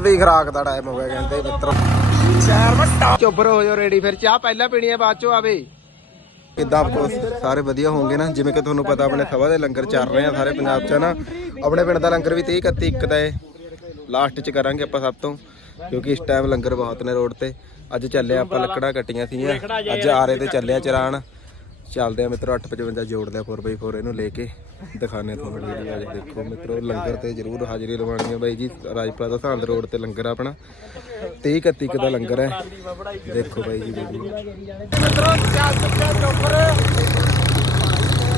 ਦੀ ਖਰਾਕ ਦਾ time ਹੋ ਗਿਆ ਕਹਿੰਦੇ ਮਿੱਤਰੋ। ਚਾਰ ਵੱਟਾ ਚੁੱਪਰ ਹੋ ਜਾਓ ਰੈਡੀ ਫਿਰ ਚਾਹ ਪਹਿਲਾਂ ਪੀਣੀ ਹੈ ਬਾਅਦ ਚੋਂ ਆਵੇ। ਕਿੱਦਾਂ ਆਪਕੋ ਸਾਰੇ ਵਧੀਆ ਹੋਣਗੇ ਨਾ ਜਿਵੇਂ ਕਿ ਤੁਹਾਨੂੰ ਪਤਾ ਆਪਣੇ ਸਭਾ ਦੇ ਲੰਗਰ ਚੱਲ ਰਹੇ ਆ ਸਾਰੇ ਪੰਜਾਬ 'ਚ ਨਾ। ਆਪਣੇ ਪਿੰਡ ਦਾ ਲੰਗਰ ਵੀ 30 31 ਇੱਕ ਦਾ ਹੈ ਲਾਸਟ 'ਚ ਕਰਾਂਗੇ ਆਪਾਂ ਸਭ ਤੋਂ ਕਿਉਂਕਿ ਇਸ ਟਾਈਮ ਲੰਗਰ ਬਹੁਤ ਨੇ ਰੋਡ ਤੇ। ਅੱਜ ਚੱਲੇ ਆਪਾਂ ਲੱਕੜਾਂ ਕੱਟੀਆਂ ਸੀਗੀਆਂ। ਅੱਜ ਆਰੇ ਤੇ ਚੱਲਿਆ ਚਰਾਣ। ਚੱਲਦੇ ਆ ਮਿੱਤਰੋ 855 ਜੋੜਦੇ ਆ 4x4 ਇਹਨੂੰ ਲੈ ਕੇ ਦਿਖਾਣੇ ਤੁਹਾਨੂੰ ਵੀਡੀਓ ਅੱਜ ਦੇਖੋ ਮਿੱਤਰੋ, ਲੰਗਰ ਤੇ ਜ਼ਰੂਰ ਹਾਜ਼ਰੀ ਲਵਾਉਣੀ ਹੈ ਬਾਈ ਜੀ, ਰਾਜਪੁਰਾ ਦਾ ਸਾਂਦ ਰੋਡ ਤੇ ਲੰਗਰ ਆ ਆਪਣਾ। 30 31 ਦਾ ਲੰਗਰ ਹੈ। ਦੇਖੋ ਬਾਈ ਜੀ ਵੀਡੀਓ ਮਿੱਤਰੋ ਚੱਲ ਚੁੱਕਿਆ ਚੋਪਰ।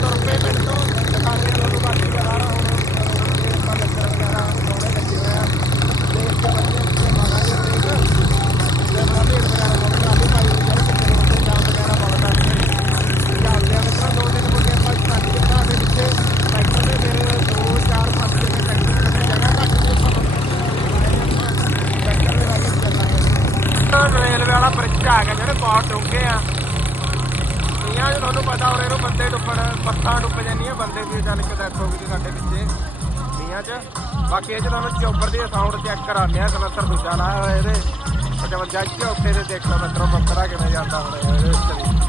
ਤੁਰਪੇ ਪਿੰਡ ਤੋਂ ਦਿਖਾਣੇ ਤੁਹਾਨੂੰ ਬਾਕੀ ਜਗ੍ਹਾ ਹੁਣ ਲੰਗਰ ਵਗੈਰਾ ਸੋਹਣੇ ਲੱਗੇ ਹੋਏ ਆ ਦੇਖ ਕੇ ਵਧੀਆ ਮਾਰਾਂਗੇ ਤੇ ਬੜਾ ਭੀੜ ਵਗੈਰਾ ਬਹੁਤ ਕਾਫੀ ਪਾਈ ਹੋਈ ਹੈ ਕਿਤੇ ਕਿਤੇ ਜਾਮ ਵਗੈਰਾ ਬਹੁਤ ਆ ਜਾਂਦੇ ਆ ਮਿੱਤਰੋ ਦੋ ਦਿਨ ਮੁੰਡੇ ਆਪਾਂ ਘੱਟ ਦੇ ਭਰਾ ਦੇ ਵਿੱਚ ਟਰੈਕਟਰ ਦੇ ਮੇਰੇ 2 4 5 ਦਿਨ ਟਰੈਕਟਰ ਦੇ ਜਗ੍ਹਾ ਘੱਟ ਦੇ ਟਰੈਕਟਰ ਦੇ ਰਾਹੀਂ ਚੱਲਾਂਗੇ ਰੇਲਵੇ ਵਾਲਾ ਬ੍ਰਿਜ ਆ ਗਿਆ ਆ। ਨੀਆਂ ਜੇ ਤੁਹਾਨੂੰ ਪਤਾ ਹੋਰੇ ਨੂੰ ਬੰਦੇ ਡੁੱਬਣ ਬੱਸਾਂ ਡੁੱਬ ਜਾਂਦੀਆਂ, ਬੰਦੇ ਵੀ ਚੱਲ ਕੇ ਦੇਖੋ ਵੀ ਸਾਡੇ ਪਿੱਛੇ ਨੀਆਂ 'ਚ। ਬਾਕੀ ਇਹ 'ਚ ਤੁਹਾਨੂੰ ਚੌਪਰ ਦੇ ਸਾਊਂਡ ਚੈੱਕ ਕਰਾਉਂਦੇ ਆ ਸਲੰਸਰ ਦੂਜਾ ਲਾਇਆ ਹੋਇਆ ਇਹਦੇ। 55 ਝੋਕੇ ਦੇ ਦੇਖੋ ਮਿੱਤਰੋ ਬੱਕਰਾ ਕਿਵੇਂ ਜਾਂਦਾ ਹੁਣ ਇਹਦੇ ਵਿੱਚ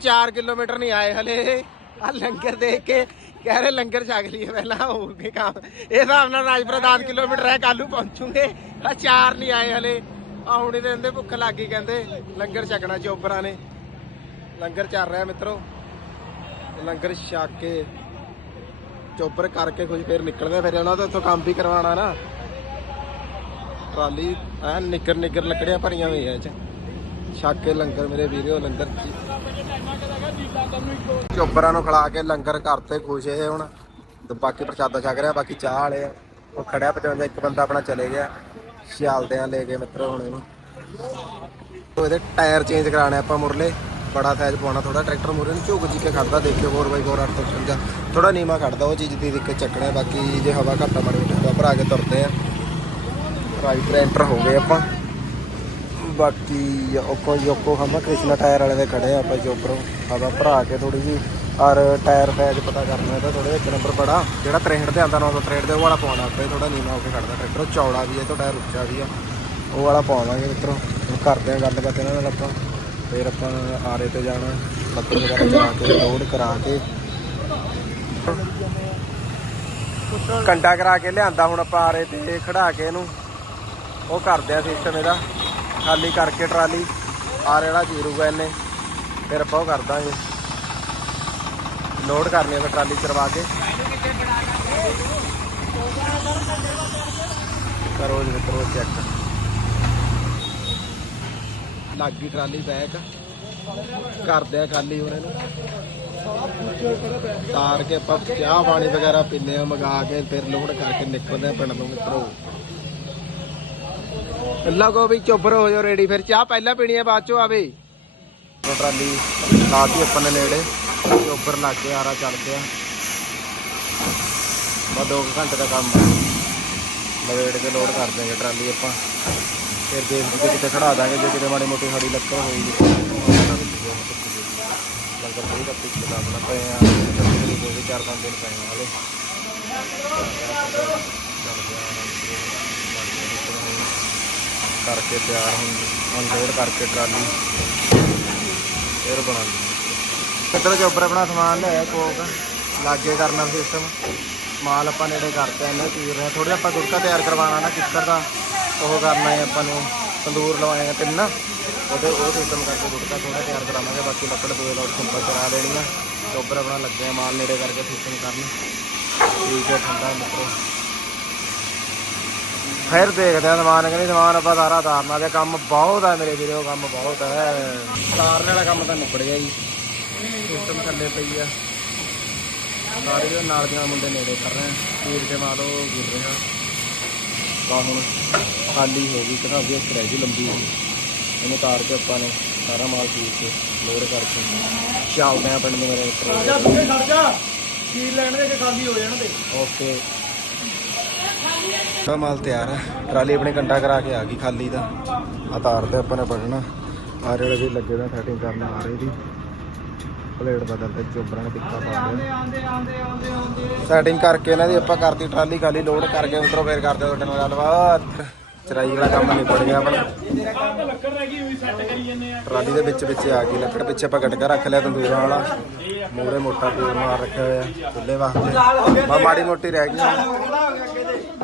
4 ਕਿਲੋਮੀਟਰ ਨਹੀਂ ਆਏ ਹਲੇ। ਆ ਲੰਗਰ ਦੇਖ ਕੇ ਕਹਿ ਰਹੇ ਲੰਗਰ ਛਕ ਲਈਏ, ਪਹਿਲਾਂ ਹੋਊਗੇ ਕੰਮ। ਇਹ ਹਿਸਾਬ ਨਾਲ ਰਾਜਪੁਰਾ 10 ਕਿਲੋਮੀਟਰ ਹੈ ਕੱਲੂ ਪਹੁੰਚੂਗੇ। ਆ 4 ਨਹੀਂ ਆਏ ਹਲੇ। ਆ ਹੁਣ ਹੀ ਰਹਿੰਦੇ ਭੁੱਖ ਲੱਗ ਗਈ ਕਹਿੰਦੇ, ਲੰਗਰ ਛਕਣਾ ਚੋਬਰਾਂ ਨੇ। ਲੰਗਰ ਚੱਲ ਰਿਹਾ ਮਿੱਤਰੋ। ਲੰਗਰ ਛਕ ਕੇ ਚੋਬਰ ਕਰਕੇ ਕੁਝ ਫੇਰ ਨਿਕਲਦੇ ਫਿਰ ਉਹਨਾਂ ਤੋਂ ਇੱਥੋਂ ਕੰਮ ਵੀ ਕਰਵਾਉਣਾ ਨਾ। ਟਰਾਲੀ ਐ ਨਿੱਕਰ ਨਿੱਕਰ ਲੱਕੜੀਆਂ ਭਰੀਆਂ ਹੋਈਆਂ ਇਹ ਚ। ਛੱਕ ਕੇ ਲੰਗਰ ਮੇਰੇ ਵੀਰੋ, ਲੰਗਰ ਚੋਬਰਾਂ ਨੂੰ ਖਿਲਾ ਕੇ ਲੰਗਰ ਕਰਤੇ, ਖੁਸ਼ ਹੈ ਹੁਣ। ਤੇ ਬਾਕੀ ਪ੍ਰਸ਼ਾਦਾ ਛਕ ਰਿਹਾ, ਬਾਕੀ ਚਾਹ ਵਾਲੇ ਆ। ਉਹ ਖੜਿਆ ਪਜਾਉਂਦਾ ਇੱਕ ਬੰਦਾ ਆਪਣਾ ਚਲੇ ਗਿਆ। ਸਿਆਲਦੇ ਲੈ ਕੇ ਮਿੱਤਰੋ ਹੁਣ ਇਹਨੂੰ। ਉਹ ਇਹਦੇ ਟਾਇਰ ਚੇਂਜ ਕਰਾਣੇ ਆਪਾਂ ਮੁਰਲੇ। ਬੜਾ ਸਾਈਜ਼ ਪਾਉਣਾ ਥੋੜਾ ਟਰੈਕਟਰ ਮੁਰੇ ਨੂੰ ਝੁਕ ਜੀ ਕੇ ਖੜਦਾ, ਦੇਖਿਓ 4x4 855 ਥੋੜਾ ਨੀਵਾ ਖੜਦਾ ਉਹ ਚੀਜ਼ ਦੀ ਦਿੱਕਤ ਚੱਕਣਾ ਬਾਕੀ ਜੇ ਹਵਾ ਘੱਟ ਮਾੜੀ ਮੋਟੀ ਭਰਾ ਕੇ ਤੁਰਦੇ ਆ। ਰਾਈਟ ਐਂਟਰ ਹੋ ਗਏ ਆਪਾਂ। ਬਾਕੀ ਓਕੋ ਯੋਕੋ ਹਮਾ ਕ੍ਰਿਸ਼ਨਾ ਟਾਇਰ ਵਾਲੇ ਦੇ ਖੜੇ ਆ ਆਪਾਂ ਜੋਪਰੋਂ ਹਵਾ ਭਰਾ ਕੇ ਥੋੜੀ ਜੀ ਔਰ ਟਾਇਰ ਸਾਈਜ਼ ਪਤਾ ਕਰਨਾ ਇਹਦਾ ਥੋੜਾ ਇੱਕ ਨੰਬਰ ਬੜਾ, ਜਿਹੜਾ 63 ਤੇ ਆਂਦਾ 963 ਦੇ, ਉਹ ਵਾਲਾ ਪਾਉਣਾ ਆਪਾਂ ਥੋੜਾ ਨੀਵਾ ਹੋ ਕੇ ਖੜਦਾ ਟਰੈਕਟਰ ਚੌੜਾ ਵੀ ਹੈ ਤੋਂ ਟਾਇਰ ਉੱਚਾ ਵੀ ਆ। ਉਹ ਵਾਲਾ ਪਾਵਾਂਗੇ ਮਿੱਤਰੋ। ਕਰਦੇ ਆ ਗੱਲਬਾਤ ਇਹਨਾਂ ਨਾਲ ਆਪਾਂ। ਫਿਰ ਆਪਾਂ ਆਰੇ ਤੇ ਜਾਣਾ, ਲੱਕੜ ਵਗੈਰਾ ਚਲਾ ਕੇ ਲੋਡ ਕਰਾ ਕੇ। ਕੰਡਾ ਕਰਾ ਕੇ ਲਿਆਂਦਾ ਹੁਣ ਆਪਾਂ ਆਰੇ ਤੇ, ਖੜਾ ਕੇ ਇਹਨੂੰ। ਉਹ ਕਰਦੇ ਆ ਸਿਸਟਮ ਇਹਦਾ। ਖਾਲੀ ਕਰਕੇ ਟਰਾਲੀ ਆ ਵਾਲਾ ਜੀਰੂਗਾ ਇਹਨੇ ਫਿਰ ਆਪਾਂ ਉਹ ਕਰ ਦਾਂਗੇ। ਲੋਡ ਕਰਨੀ ਆ ਫਿਰ ਟਰਾਲੀ ਚਰਵਾ ਕੇ। ਕਰੋ ਜੀ ਕਰੋ ਚੈੱਕ ਲੱਗ ਗਈ ਟਰਾਲੀ ਬੈਕ ਕਰਦੇ ਆ ਖਾਲੀ ਹੁਣ ਇਹਨੂੰ। ਤਾਰ ਕੇ ਆਪਾਂ ਚਾਹ ਪਾਣੀ ਵਗੈਰਾ ਪੀਂਦੇ ਆ, ਮਗਾ ਕੇ ਫਿਰ ਲੋਡ ਕਰਕੇ ਨਿਕਲਦੇ ਆ ਪਿੰਡ ਨੂੰ ਮਿੱਤਰੋ। ਅੱਲਾ ਵੀ ਚੁੱਪਰ ਹੋ ਜਾਓ ਰੈਡੀ ਫਿਰ, ਚਾਹ ਪਹਿਲਾਂ ਪੀਣੀ ਹੈ, ਬਾਅਦ ਚੋਂ ਆਵੇ। ਟਰਾਲੀ ਲਾਤੀ ਆਪਾਂ ਨੇ ਨੇੜੇ ਚੁੱਪਰ ਲੱਗ ਕੇ ਆਰਾ ਚੱਲ ਗਿਆ ਬਾ 2 ਘੰਟੇ ਦਾ ਕੰਮ ਲਵੇੜ ਕੇ ਲੋਡ ਕਰ ਦਾਂਗੇ ਟਰਾਲੀ ਆਪਾਂ। ਫਿਰ ਦੇਖ ਕੇ ਕਿਤੇ ਖੜਾ ਦਾਂਗੇ, ਜੇ ਕਿਤੇ ਮਾੜੀ ਮੋਟੀ ਸਾਡੀ ਲੱਕੜ ਹੋਈ ਲੰਗਰ ਕੋਈ ਦਾ ਪਿੱਛੇ ਆਪਣਾ ਪਏ ਆ। ਚਾਰ ਪੰਜ ਦਿਨ ਪਏ ਆ। ਕਰਕੇ ਤਿਆਰ ਹੁਣ ਅਨਲੋਡ ਕਰਕੇ ਟਰਾਲੀ। ਫਿਰ ਬਣਾ ਲਈ ਕਿੱਧਰ ਜੋ ਉੱਪਰ ਆਪਣਾ ਸਮਾਨ ਲਿਆਇਆ, ਕੋਕ, ਲਾਗੇ ਕਰਨਾ ਸਿਸਟਮ ਮਾਲ ਆਪਾਂ ਨੇੜੇ ਕਰਤੇ ਇਹਨੇ ਤੀਰ ਰਹੇ ਥੋੜੇ ਆਪਾਂ ਗੁੜਕਾ ਤਿਆਰ ਕਰਵਾਉਣਾ ਨਾ, ਕਿੱਕਰ ਦਾ। ਉਹ ਕਰਨਾ ਹੈ ਆਪਾਂ ਨੂੰ। ਤੰਦੂਰ ਲਵਾਏ ਆ ਤਿੰਨ। ਉਹਦੇ ਉਹ ਸਿਸਟਮ ਕਰਕੇ ਗੁੜਕਾ ਥੋੜਾ ਤਿਆਰ ਕਰਾਵਾਂਗੇ। ਬਾਕੀ ਲੱਕੜ ਦੋਏ ਲੋਟ ਸਿੰਪਲ ਕਰਾ ਦੇਣੀ ਆ। ਚੋਪਰ ਆਪਣਾ ਲੱਗਿਆ ਮਾਲ ਨੇੜੇ ਕਰਕੇ ਸਿਸਟਮ ਕਰਨ। ਠੀਕ ਹੈ, ਠੰਡਾ ਮਿੱਤਰੋ। ਫਿਰ ਦੇਖਦੇ ਆ ਸਮਾਨ ਕਿ ਨਹੀਂ ਸਮਾਨ ਆਪਾਂ ਸਾਰਾ ਤਾਰਨਾ ਤੇ ਕੰਮ ਬਹੁਤ ਹੈ ਮੇਰੇ ਵੀਰੋ ਕੰਮ ਬਹੁਤ ਹੈ ਤਾਰਨ ਵਾਲਾ ਕੰਮ ਤਾਂ ਨਿਬੜ ਗਿਆ ਜੀ। ਸਿਸਟਮ ਥੱਲੇ ਪਈ ਆ। ਸਾਰੇ ਦੇ ਨਾਲ ਦੇ ਨਾਲ ਮੁੰਡੇ ਨੇੜੇ ਕਰ ਰਹੇ ਆ। ਤੀਰ ਕੇ ਮਾਰੋ ਗਿਰ ਰਿਹਾ ਤਾਂ ਹੁਣ ਖਾਲੀ ਹੋ ਗਈ ਕਿਹਨਾਂ ਰਹਿ ਗਈ ਲੰਬੀ ਜੀ ਇਹਨੂੰ ਤਾਰ ਕੇ ਆਪਾਂ ਨੇ ਸਾਰਾ ਮਾਲ ਪੀਸ ਕੇ ਲੋਡ ਕਰਕੇ ਚੱਲਦੇ ਆ ਪਿੰਡ ਦੇ ਮੇਰੇ ਮਿੱਤਰ ਖੜ ਜਾ। ਕੀ ਲੈਣ ਦੇ ਕੇ ਖਾਲੀ ਹੋ ਜਾਣ ਦੇ ਓਕੇ ਤਾਂ ਮਾਲ ਤਿਆਰ ਹੈ ਟਰਾਲੀ ਆਪਣੇ ਕੰਡਾ ਕਰਾ ਕੇ ਆ ਗਈ ਖਾਲੀ ਦਾ ਆ ਤੇ ਆਪਾਂ ਨੇ ਪੜਨਾ ਆ ਜਿਹੜੇ ਵੀ ਲੱਗੇ ਦਾ ਸੈਟਿੰਗ ਕਰਨ ਆ ਰਹੀ ਦੀ। ਪਲੇਟ ਬਦਲ ਤੇ ਚੋਬਰਾਂ ਨੇ ਟਿੱਕਾ ਪਾ ਸੈਟਿੰਗ ਕਰਕੇ ਇਹਨਾਂ ਦੀ ਆਪਾਂ ਕਰਤੀ ਟਰਾਲੀ ਖਾਲੀ ਲੋਡ ਕਰਕੇ ਉਧਰੋਂ ਫੇਰ ਕਰਦੇ ਤੁਹਾਡੇ ਨਾਲ ਗੱਲਬਾਤ। ਚਰਾਈ ਵਾਲਾ ਕੰਮ ਨਿਬੜ ਗਿਆ ਆਪਣਾ। ਟਰਾਲੀ ਦੇ ਵਿੱਚ ਵਿੱਚ ਆ ਗਈ, ਲੱਕੜ ਪਿੱਛੇ ਆਪਾਂ ਗਟਕਾ ਰੱਖ ਲਿਆ ਤੰਦੂਰਾਂ ਵਾਲਾ। ਮੂਰੇ ਮੋਟਾ ਪੂਰ ਮਾਰ ਰੱਖਿਆ ਹੋਇਆ, ਚੁੱਲ੍ਹੇ ਵਾਸਤੇ। ਬਾ ਮਾੜੀ ਮੋਟੀ ਰਹਿ ਗਈ।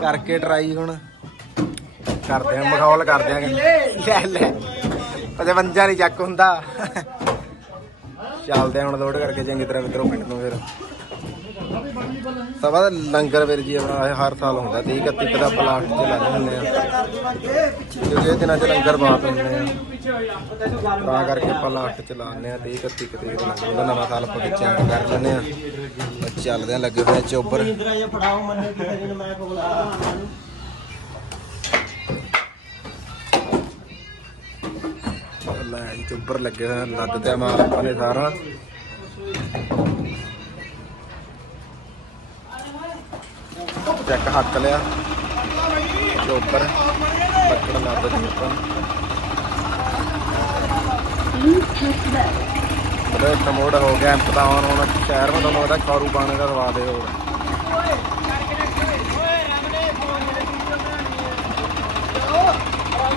ਕਰਕੇ ਟਰਾਈ ਹੁਣ। ਕਰਦੇ ਆ ਮਖੌਲ ਕਰਦੇ ਆ ਲੈ ਲੈ। ਅਜੇ ਬੰਜਾ ਨਹੀਂ ਚੱਕ ਹੁੰਦਾ। ਚੱਲਦੇ ਆ ਹੁਣ ਲੋਡ ਕਰਕੇ ਚੰਗੀ ਤਰ੍ਹਾਂ ਮਿੱਤਰੋ ਪਿੰਡ ਨੂੰ ਫਿਰ। ਸਭਾ ਦਾ ਲੰਗਰ ਵੀਰ ਜੀ ਆਪਣਾ ਇਹ ਹਰ ਸਾਲ ਹੁੰਦਾ 30 31 ਦਾ ਪਲਾਟ ਚ ਲਾਉਂਦੇ ਹੁੰਦੇ ਆ। ਕਿਉਂਕਿ ਦਿਨਾਂ ਚ ਲੰਗਰ ਬਾਤ ਹੁੰਦੇ ਆ। ਤਾਂ ਕਰਕੇ ਆਪਾਂ ਲਾਸਟ ਚ ਲਾਉਂਦੇ ਆ 30 31 ਤਰੀਕ ਲੰਗਰ ਹੁੰਦਾ ਨਵਾਂ ਸਾਲ ਆਪਾਂ ਵਿੱਚ ਐਡ ਕਰ ਲੈਂਦੇ ਆ। ਬਸ ਚੱਲਦੇ ਆ, ਲੱਗੇ ਹੋਏ ਆ ਚੋਬਰ। ਇੰਦਰਾ ਇਹ ਫੜਾਓ ਮੰਨੇ ਕਿਸੇ ਦਿਨ ਮੈਂ ਕੋਲ ਲੈ ਜੀ, ਚੋਬਰ ਲੱਗੇ ਹੋਏ ਆ, ਲੱਦ ਤੇ ਮਾਲ ਆਪਾਂ ਨੇ ਸਾਰਾ। ਚੈੱਕ ਹੱਕ ਲਿਆ। ਉੱਪਰ ਲੱਕੜ ਲੱਦ ਦੀ ਆਪਾਂ ਉਹਦਾ ਇੱਕ ਮੋੜ ਹੋ ਗਿਆ, ਐਂਪ ਤਾਂ ਹੁਣ ਹੁਣ। ਸ਼ਹਿਰ ਮੇ ਤੁਹਾਨੂੰ ਉਹਦਾ ਖਾਰੂ ਪਾਣੇ ਦਾ ਦਵਾ ਦੇ ਹੋਰ।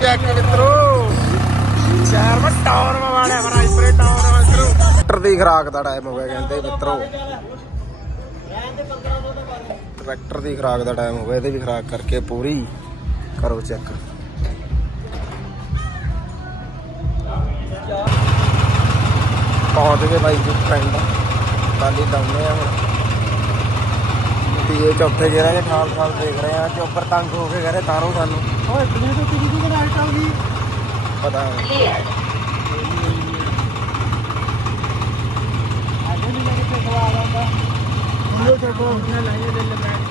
ਚੈੱਕ ਮਿੱਤਰੋ। ਸ਼ਹਿਰ ਮੇ ਟਾਊਨ ਮੇ ਵਾੜਿਆ ਬੜਾ ਇਪਰੇ ਮਿੱਤਰੋ। ਟਰੈਕਟਰ ਦੀ ਖਰਾਕ ਦਾ ਟਾਈਮ ਹੋ ਗਿਆ ਕਹਿੰਦੇ ਮਿੱਤਰੋ। ਟਰੈਕਟਰ ਦੀ ਖਰਾਕ ਦਾ ਟਾਈਮ ਹੋ ਗਿਆ ਇਹਦੇ ਵੀ ਖਰਾਕ ਕਰਕੇ ਪੂਰੀ ਕਰੋ ਚੈੱਕ। ਪਹੁੰਚ ਗਏ ਬਾਈ ਜੀ ਪਿੰਡ। ਕਾਲੀ ਲਾਉਨੇ ਆ ਹੁਣ। ਤੀਏ ਚੌਥੇ ਜਿਹੜਾ ਜੇ ਖਾਲ ਖਾਲ ਦੇਖ ਰਹੇ ਆ ਚੋਪਰ ਤੰਗ ਹੋ ਕੇ ਕਰੇ ਤਾਰੋ ਸਾਨੂੰ। ਓਏ ਬਲੇ ਤੋਂ ਕਿਹਦੀ ਦੀ ਰਾਈਟ ਆ ਗਈ ਪਤਾ ਨਹੀਂ ਅੱਗੇ ਵੀ